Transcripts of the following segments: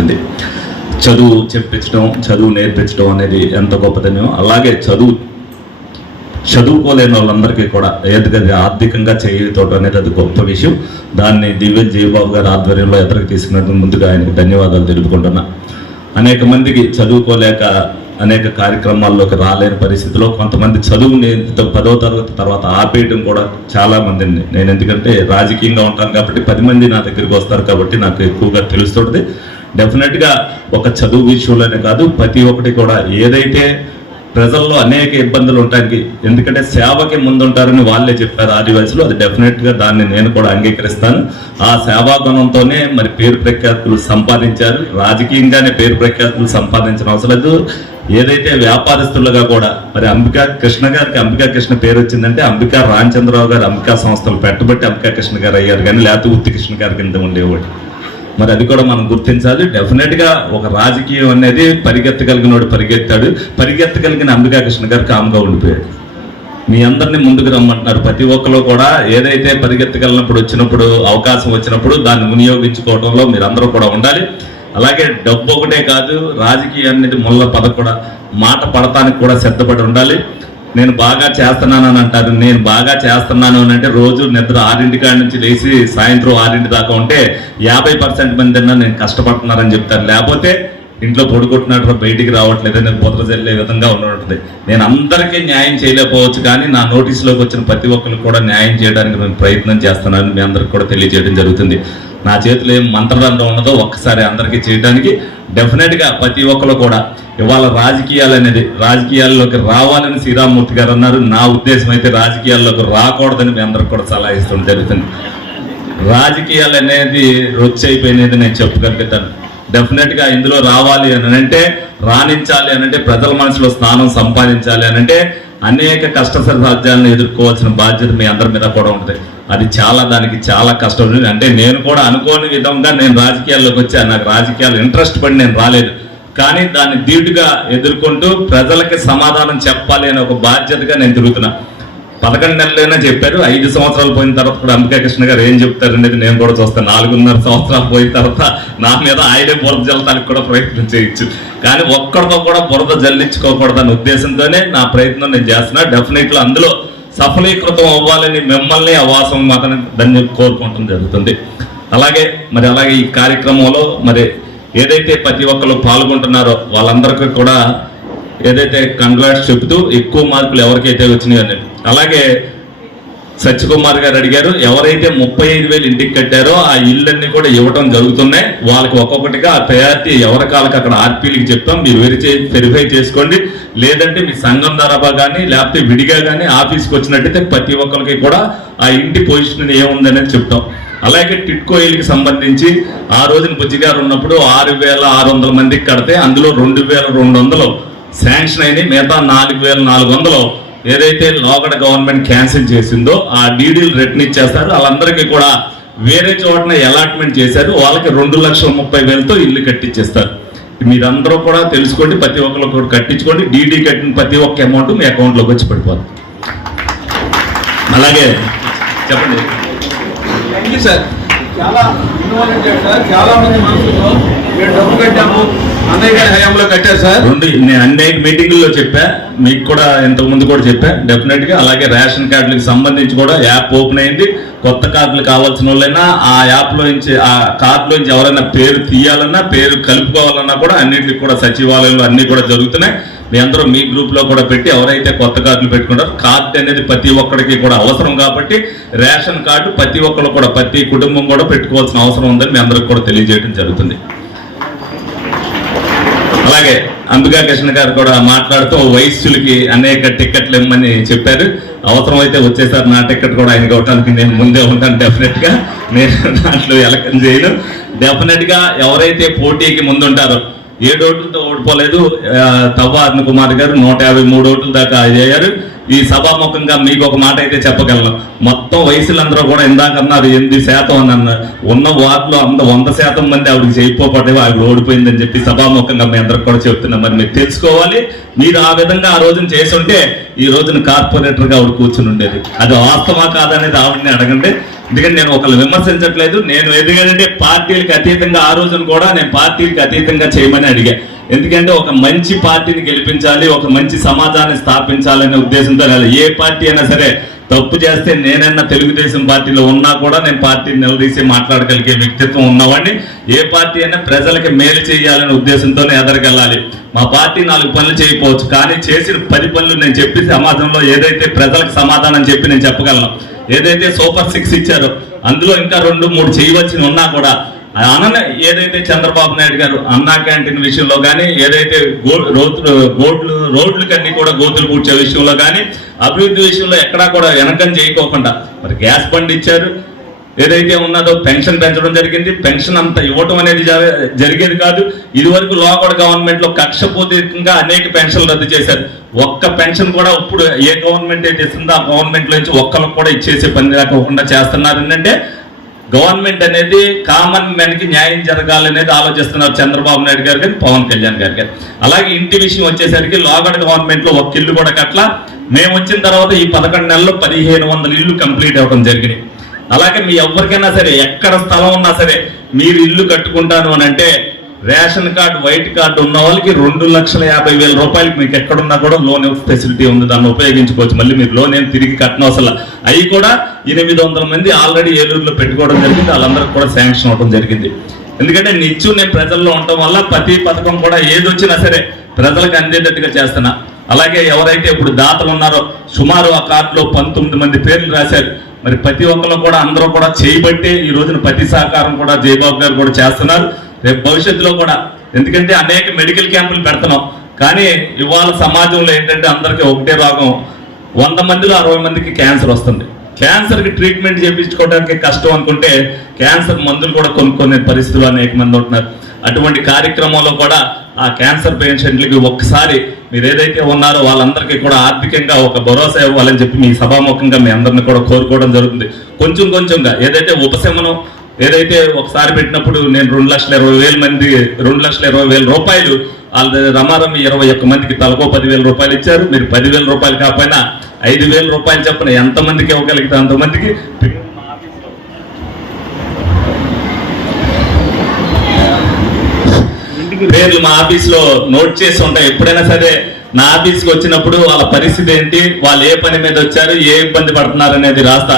జరుగుతుంది. చదువు చెప్పించడం, చదువు నేర్పించడం అనేది ఎంత గొప్పదనో, అలాగే చదువుకోలేని వాళ్ళందరికీ కూడా ఎందుకంటే ఆర్థికంగా చేయటం అనేది అది గొప్ప విషయం. దాన్ని దివ్య జీవబాబు గారి ఆధ్వర్యంలో ఎదురుకు తీసుకున్నట్టు ముందుగా ఆయనకు ధన్యవాదాలు తెలుపుకుంటున్నా. అనేక మందికి చదువుకోలేక అనేక కార్యక్రమాల్లోకి రాలేని పరిస్థితిలో కొంతమంది చదువుని 10వ తరగతి తర్వాత ఆపేయడం కూడా చాలా మందిని నేను, ఎందుకంటే రాజకీయంగా ఉంటాను కాబట్టి 10 మంది నా దగ్గరికి వస్తారు కాబట్టి నాకు ఎక్కువగా తెలుస్తుంది. డెఫినెట్గా ఒక చదువు విషయంలోనే కాదు, ప్రతి ఒక్కటి కూడా ఏదైతే ప్రజల్లో అనేక ఇబ్బందులు ఉంటాయి, ఎందుకంటే సేవకి ముందుంటారని వాళ్ళే చెప్పారు ఆదివాసులు, అది డెఫినెట్గా దాన్ని నేను కూడా అంగీకరిస్తాను. ఆ సేవాగుణంతోనే మరి పేరు ప్రఖ్యాతులు సంపాదించారు. రాజకీయంగానే పేరు ప్రఖ్యాతులు సంపాదించిన అవసరం లేదు. ఏదైతే వ్యాపారస్తులుగా కూడా మరి అంబికా కృష్ణ గారికి అంబికా కృష్ణ పేరు వచ్చిందంటే అంబికా రామచంద్రరావు గారు అంబికా సంస్థలు పెట్టబట్టి అంబికా కృష్ణ గారు అయ్యారు, కానీ లేకపోతే ఉత్తి కృష్ణ గారి కింద ఉండేవాడు. మరి అది కూడా మనం గుర్తించాలి. డెఫినెట్గా ఒక రాజకీయం అనేది పరిగెత్తగలిగినోడు పరిగెత్తగలిగిన అంబికా కృష్ణ గారు కామ్గా ఉండిపోయాడు. మీ అందరినీ ముందుకు రమ్మంటున్నారు. ప్రతి ఒక్కరు కూడా ఏదైతే పరిగెత్తగలిగినప్పుడు వచ్చినప్పుడు అవకాశం వచ్చినప్పుడు దాన్ని వినియోగించుకోవడంలో మీరందరూ కూడా ఉండాలి. అలాగే డబ్బు ఒకటే కాదు, రాజకీయం అనేది ముళ్ళ పద కూడా, మాట పడటానికి కూడా సిద్ధపడి ఉండాలి. నేను బాగా చేస్తున్నాను అని అంటారు. నేను బాగా చేస్తున్నాను అని అంటే రోజు నిద్ర 6 కాడి నుంచి లేచి సాయంత్రం 6 దాకా ఉంటే 50% మంది నేను కష్టపడుతున్నారని చెప్తారు. లేకపోతే ఇంట్లో పొడుకుంటున్నట్టు బయటికి రావట్లేదని బుద్ర చెల్లే విధంగా ఉంటుంది. నేను అందరికీ న్యాయం చేయలేకపోవచ్చు, కానీ నా నోటీసులోకి వచ్చిన ప్రతి ఒక్కరికి కూడా న్యాయం చేయడానికి నేను ప్రయత్నం చేస్తున్నాను. మీ అందరికి కూడా తెలియజేయడం జరుగుతుంది. నా చేతిలో ఏం మంత్రదండం ఉన్నదో ఒక్కసారి అందరికీ చేయడానికి డెఫినెట్గా ప్రతి ఒక్కరు కూడా ఇవాళ రాజకీయాల్లోకి రావాలని శ్రీరామ్మూర్తి గారు అన్నారు. నా ఉద్దేశం అయితే రాజకీయాల్లోకి రాకూడదని మీ అందరికి కూడా సలహా ఇస్తూ జరుగుతుంది. రాజకీయాలు అనేది రొచ్చి అయిపోయినది నేను చెప్పగలుగుతాను. డెఫినెట్గా ఇందులో రావాలి అని అంటే, రాణించాలి అని అంటే, ప్రజల మనసులో స్థానం సంపాదించాలి అని అంటే అనేక కష్టసాధ్యాలను ఎదుర్కోవాల్సిన బాధ్యత మీ అందరి మీద కూడా ఉంటుంది. అది దానికి చాలా కష్టం ఉంది. అంటే నేను కూడా అనుకోని విధంగా నేను రాజకీయాల్లోకి వచ్చాను. నాకు రాజకీయాలు ఇంట్రెస్ట్ పడి నేను రాలేదు, కానీ దాన్ని ధీటుగా ఎదుర్కొంటూ ప్రజలకి సమాధానం చెప్పాలి అనే ఒక బాధ్యతగా నేను తిరుగుతున్నా. 11 నెలలైనా చెప్పారు. 5 సంవత్సరాలు పోయిన తర్వాత కూడా అంబికా కృష్ణ గారు ఏం చెప్తారు అనేది నేను కూడా చూస్తాను. 4.5 సంవత్సరాలు పోయిన తర్వాత నా మీద ఆయనే బురద జల్లడానికి కూడా ప్రయత్నం చేయొచ్చు, కానీ ఒక్కడితో కూడా బురద జల్లించుకోకూడదనే ఉద్దేశంతోనే నా ప్రయత్నం నేను చేస్తున్నా. డెఫినెట్గా అందులో సఫలీకృతం అవ్వాలని మిమ్మల్ని అవాసం మాత్రం దాన్ని కోరుకోవటం జరుగుతుంది. అలాగే ఈ కార్యక్రమంలో మరి ఏదైతే ప్రతి ఒక్కరు పాల్గొంటున్నారో వాళ్ళందరికీ కూడా ఏదైతే కంగ్రాట్స్ చెబుతూ ఎక్కువ మార్కులు ఎవరికైతే వచ్చినాయో అనేది. అలాగే సత్యకుమార్ గారు అడిగారు, ఎవరైతే 35,000 ఇంటికి కట్టారో ఆ ఇళ్ళన్నీ కూడా ఇవ్వటం జరుగుతున్నాయి. వాళ్ళకి ఒక్కొక్కటిగా ఆ ప్రయారిటీ ఎవరి కాళ్ళకి అక్కడ ఆర్పీలకి చెప్తాం, మీరు వెరిఫై చేసుకోండి. లేదంటే మీ సంఘం ద్వారా కానీ లేకపోతే విడిగా కానీ ఆఫీస్కి వచ్చినట్టయితే ప్రతి ఒక్కరికి కూడా ఆ ఇంటి పొజిషన్ ఏముందనేది చెప్తాం. అలాగే టిట్కో ఇళ్ళకి సంబంధించి ఆ రోజున బుజ్జిగారు ఉన్నప్పుడు 6,600 మందికి కడితే అందులో 2,200 శాంక్షన్ అయినాయి. మిగతా 4,400 ఏదైతే లోకల్ గవర్నమెంట్ క్యాన్సిల్ చేసిందో ఆ డీడీలు రిటర్న్ ఇచ్చేస్తారు. వాళ్ళందరికీ కూడా వేరే చోటన అలాట్మెంట్ చేశారు. వాళ్ళకి 2,30,000తో ఇల్లు కట్టించేస్తారు. మీరందరూ కూడా తెలుసుకోండి, ప్రతి ఒక్కరు కూడా కట్టించుకోండి. డీడీ కట్టిన ప్రతి ఒక్క అమౌంట్ మీ అకౌంట్లోకి వచ్చి పడిపోతుంది. అలాగే చెప్పండి. Thank you sir. చాలా చాలా మంది మనసులో మేము డబ్బు కట్టాము, అన్నయ్య గారి హయాంలో కట్టారు సార్. నేను అనేక మీటింగుల్లో చెప్పా, మీకు కూడా ఇంతకు ముందు కూడా చెప్పా. డెఫినెట్గా అలాగే రేషన్ కార్డులకు సంబంధించి కూడా యాప్ ఓపెన్ అయింది. కొత్త కార్డులు కావాల్సిన వాళ్ళైనా ఆ యాప్లోంచి ఆ కార్డులోంచి ఎవరైనా పేరు తీయాలన్నా పేరు కలుపుకోవాలన్నా కూడా అన్నింటికి కూడా సచివాలయంలో అన్నీ కూడా జరుగుతున్నాయి. మీ అందరూ మీ గ్రూప్లో కూడా పెట్టి ఎవరైతే కొత్త కార్డులు పెట్టుకుంటారో కార్డు అనేది ప్రతి ఒక్కరికి కూడా అవసరం కాబట్టి రేషన్ కార్డు ప్రతి ఒక్కరు కూడా ప్రతి కుటుంబం కూడా పెట్టుకోవాల్సిన అవసరం ఉందని మీ అందరికి కూడా తెలియజేయడం జరుగుతుంది. అలాగే అంబికా కృష్ణ గారు కూడా మాట్లాడుతూ వైశ్యులకి అనేక టికెట్లు ఇమ్మని చెప్పారు. అవసరమైతే వచ్చేసారి నా టికెట్ కూడా ఆయన ఇవ్వడానికి నేను ముందే ఉంటాను. డెఫినెట్గా నేను దాంట్లో ఎలకం చేయను. డెఫినెట్గా ఎవరైతే పోటీకి ముందుంటారో 7 ఓట్లతో ఓడిపోలేదు. తవ్వ అరుణ్ కుమార్ గారు 153 ఓట్ల దాకా అయ్యారు. ఈ సభాముఖంగా మీకు ఒక మాట అయితే చెప్పగలను, మొత్తం వయసులందరూ కూడా ఇందాకన్నారు 8% అని అన్నారు. ఉన్న వార్డులో 100% మంది ఆవిడకి చేయకపోతే ఆవిడ ఓడిపోయిందని చెప్పి సభాముఖంగా మీ అందరికి కూడా చెప్తున్నాం. మరి మీరు తెలుసుకోవాలి, మీరు ఆ విధంగా ఆ రోజున చేసుంటే ఈ రోజున కార్పొరేటర్గా ఆవిడ కూర్చుని ఉండేది. అది వాస్తవా కాదనేది ఆవిడని అడగండి. ఎందుకంటే నేను ఒకళ్ళు విమర్శించట్లేదు, నేను ఎందుకంటే పార్టీలకు అతీతంగా ఆ రోజున కూడా నేను పార్టీలకు అతీతంగా చేయమని అడిగా. ఎందుకంటే ఒక మంచి పార్టీని గెలిపించాలి, ఒక మంచి సమాజాన్ని స్థాపించాలనే ఉద్దేశంతో ఏ పార్టీ అయినా సరే తప్పు చేస్తే నేనన్నా తెలుగుదేశం పార్టీలో ఉన్నా కూడా నేను పార్టీని నిలదీసి మాట్లాడగలిగే వ్యక్తిత్వం ఉన్నవాడిని. ఏ పార్టీ అయినా ప్రజలకి మేలు చేయాలనే ఉద్దేశంతోనే ఎదరగెళ్ళాలి. మా పార్టీ 4 పనులు చేయకపోవచ్చు, కానీ చేసిన 10 పనులు నేను చెప్పి సమాజంలో ఏదైతే ప్రజలకు సమాధానం చెప్పి నేను చెప్పగలను. ఏదైతే సూపర్ 6 ఇచ్చారో అందులో ఇంకా 2-3 చేయవలసి ఉన్నా కూడా ఏదైతే చంద్రబాబు నాయుడు గారు అన్నా క్యాంటీన్ విషయంలో కానీ, ఏదైతే రోడ్లకన్నీ కూడా గోతులు పూడ్చే విషయంలో కానీ, అభివృద్ధి విషయంలో ఎక్కడా కూడా వెనకం చేయకోకుండా మరి గ్యాస్ బండ్ ఇచ్చారు. ఏదైతే ఉన్నదో పెన్షన్ పెంచడం జరిగింది. పెన్షన్ అంత ఇవ్వటం అనేది జరిగేది కాదు. ఇదివరకు లోకల్ గవర్నమెంట్ లో కక్షపూరితంగా అనేక పెన్షన్లు రద్దు చేశారు. ఒక్క పెన్షన్ కూడా ఇప్పుడు ఏ గవర్నమెంట్ అయితే ఇస్తుందో ఆ గవర్నమెంట్ నుంచి ఒక్కరికి కూడా ఇచ్చేసే పని లేకుండా చేస్తున్నారు. ఏంటంటే గవర్నమెంట్ అనేది కామన్ మ్యాన్ కి న్యాయం జరగాలనేది ఆలోచిస్తున్నారు చంద్రబాబు నాయుడు గారు కానీ, పవన్ కళ్యాణ్ గారు కానీ. అలాగే ఇంటి విషయం వచ్చేసరికి లోగడ గవర్నమెంట్ లో ఒక్క ఇల్లు కూడా కట్ల. మేము వచ్చిన తర్వాత ఈ 11 నెలల్లో 1500 ఇల్లు కంప్లీట్ అవ్వడం జరిగినాయి. అలాగే మీ ఎవరికైనా సరే ఎక్కడ స్థలం ఉన్నా సరే మీరు ఇల్లు కట్టుకుంటాను అని అంటే రేషన్ కార్డు, వైట్ కార్డు ఉన్న వాళ్ళకి 2,50,000 రూపాయలకి మీకు ఎక్కడున్నా కూడా లోన్ ఫెసిలిటీ ఉంది, దాన్ని ఉపయోగించుకోవచ్చు. మళ్ళీ మీరు లోన్ ఏం తిరిగి కట్టనవసరం. అవి కూడా 800 మంది ఆల్రెడీ ఏలూరులో పెట్టుకోవడం జరిగింది. వాళ్ళందరికీ కూడా శాంక్షన్ అవడం జరిగింది. ఎందుకంటే నిత్యం నేను ప్రజల్లో ఉండటం వల్ల ప్రతి పథకం కూడా ఏదొచ్చినా సరే ప్రజలకు అందేటట్టుగా చేస్తున్నా. అలాగే ఎవరైతే ఇప్పుడు దాతలు ఉన్నారో సుమారు ఆ కార్డులో 19 మంది పేర్లు రాశారు. మరి ప్రతి ఒక్కరు కూడా అందరూ కూడా చేయబట్టే ఈ రోజున ప్రతి సహకారం కూడా జయబాబు గారు కూడా చేస్తున్నారు. రేపు భవిష్యత్తులో కూడా, ఎందుకంటే అనేక మెడికల్ క్యాంపులు పెడుతున్నాం, కానీ ఇవాళ సమాజంలో ఏంటంటే అందరికీ ఒకటే రోగం. 100 మందిలో 60 మందికి క్యాన్సర్ వస్తుంది. క్యాన్సర్కి ట్రీట్మెంట్ చేయించుకోవడానికి కష్టం అనుకుంటే క్యాన్సర్ మందులు కూడా కొనుక్కునే పరిస్థితులు అనేక మంది ఉంటున్నారు. అటువంటి కార్యక్రమంలో కూడా ఆ క్యాన్సర్ పేషెంట్లకి ఒక్కసారి మీరు ఏదైతే ఉన్నారో వాళ్ళందరికీ కూడా ఆర్థికంగా ఒక భరోసా ఇవ్వాలని చెప్పి మీ సభాముఖంగా మీ అందరిని కూడా కోరుకోవడం జరుగుతుంది. కొంచెం కొంచెంగా ఏదైతే ఉపశమనం ఏదైతే ఒకసారి పెట్టినప్పుడు నేను 2,20,000 రూపాయలు వాళ్ళ రమారమి 21 మందికి తలకో 10,000 రూపాయలు ఇచ్చారు. మీరు 10,000 రూపాయలు కాకపోయినా 5,000 రూపాయలు చెప్పిన ఎంతమందికి ఇవ్వగలిగితే అంతమందికి పేర్లు మా ఆఫీస్లో నోట్ చేసి ఉంటాయి. ఎప్పుడైనా సరే నా ఆఫీస్కి వచ్చినప్పుడు వాళ్ళ పరిస్థితి ఏంటి, వాళ్ళు ఏ పని మీద వచ్చారు, ఏ ఇబ్బంది పడుతున్నారు అనేది రాస్తా.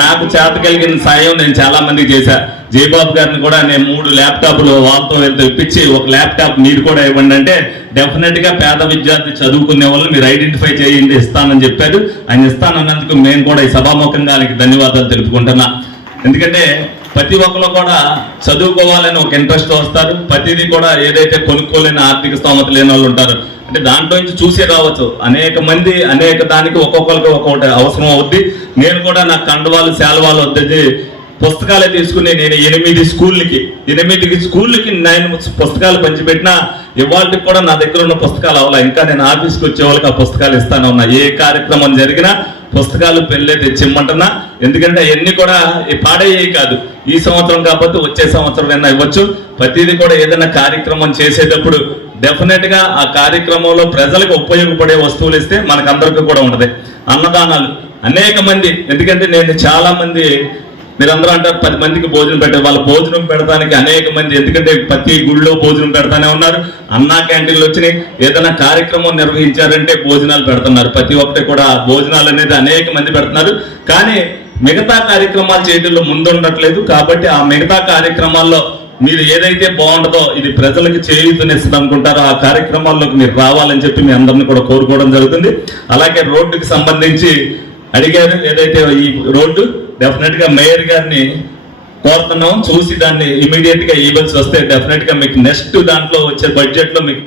నాకు చేత కలిగిన సాయం నేను చాలా మందికి చేశా. జయబాబు గారిని కూడా నేను 3 ల్యాప్టాప్లు వాళ్ళతో వెళ్తూ ఇప్పించి ఒక ల్యాప్టాప్ మీరు కూడా ఇవ్వండి అంటే డెఫినెట్ గా పేద విద్యార్థి చదువుకునే వాళ్ళు మీరు ఐడెంటిఫై చేయండి ఇస్తానని చెప్పారు. ఆయన ఇస్తానన్నందుకు మేము కూడా ఈ సభాముఖంగా ఆయనకి ధన్యవాదాలు తెలుపుకుంటున్నా. ఎందుకంటే ప్రతి ఒక్కరు కూడా చదువుకోవాలని ఒక ఇంట్రెస్ట్ వస్తారు. ప్రతిదీ కూడా ఏదైతే కొనుక్కోలేని ఆర్థిక స్తోమత లేని వాళ్ళు ఉంటారు. అంటే దాంట్లో నుంచి చూసే రావచ్చు. అనేక మంది అనేక దానికి ఒక్కొక్కరికి ఒక్కొక్కటి అవసరం అవుద్ది. నేను కూడా నా కండవాళ్ళు శాలవాళ్ళు వద్దని పుస్తకాలే తీసుకుని నేను 8 స్కూళ్ళకి నేను పుస్తకాలు పంచిపెట్టినా ఇవాళకి కూడా నా దగ్గర ఉన్న పుస్తకాలు అవ్వాలి. ఇంకా నేను ఆఫీస్కి వచ్చే వాళ్ళకి ఆ పుస్తకాలు ఇస్తానే ఉన్నా. ఏ కార్యక్రమం జరిగినా పుస్తకాలు పెళ్ళే తెచ్చిమ్మంటున్నా. ఎందుకంటే అవన్నీ కూడా పాడయ్యేవి కాదు. ఈ సంవత్సరం కాకపోతే వచ్చే సంవత్సరం అయినా ఇవ్వచ్చు. ప్రతిదీ కూడా ఏదైనా కార్యక్రమం చేసేటప్పుడు డెఫినెట్ గా ఆ కార్యక్రమంలో ప్రజలకు ఉపయోగపడే వస్తువులు ఇస్తే మనకందరికీ కూడా ఉంటది. అన్నదానాలు అనేక మంది, ఎందుకంటే నేను చాలా మంది మీరందరూ అంటారు 10 మందికి భోజనం పెట్టారు. వాళ్ళ భోజనం పెడతానికి అనేక మంది, ఎందుకంటే ప్రతి గుళ్ళో భోజనం పెడతానే ఉన్నారు. అన్నా క్యాంటీన్లు వచ్చినాయి. ఏదైనా కార్యక్రమం నిర్వహించారంటే భోజనాలు పెడుతున్నారు. ప్రతి ఒక్కటి కూడా భోజనాలు అనేది అనేక మంది పెడుతున్నారు. కానీ మిగతా కార్యక్రమాలు చేయడంలో ముందుండట్లేదు. కాబట్టి ఆ మిగతా కార్యక్రమాల్లో మీరు ఏదైతే బాగుంటుందో ఇది ప్రజలకు చేయూతనిస్తుంది అనుకుంటారో ఆ కార్యక్రమాల్లోకి మీరు రావాలని చెప్పి మీ అందరిని కూడా కోరుకోవడం జరుగుతుంది. అలాగే రోడ్డుకి సంబంధించి అడిగారు. ఏదైతే ఈ రోడ్డు డెఫినెట్ గా మేయర్ గారిని కోరుతున్నాం, చూసి దాన్ని ఇమీడియట్ గా ఇవ్వాల్సి వస్తే డెఫినెట్ గా మీకు నెక్స్ట్ దాంట్లో వచ్చే బడ్జెట్ లో మీకు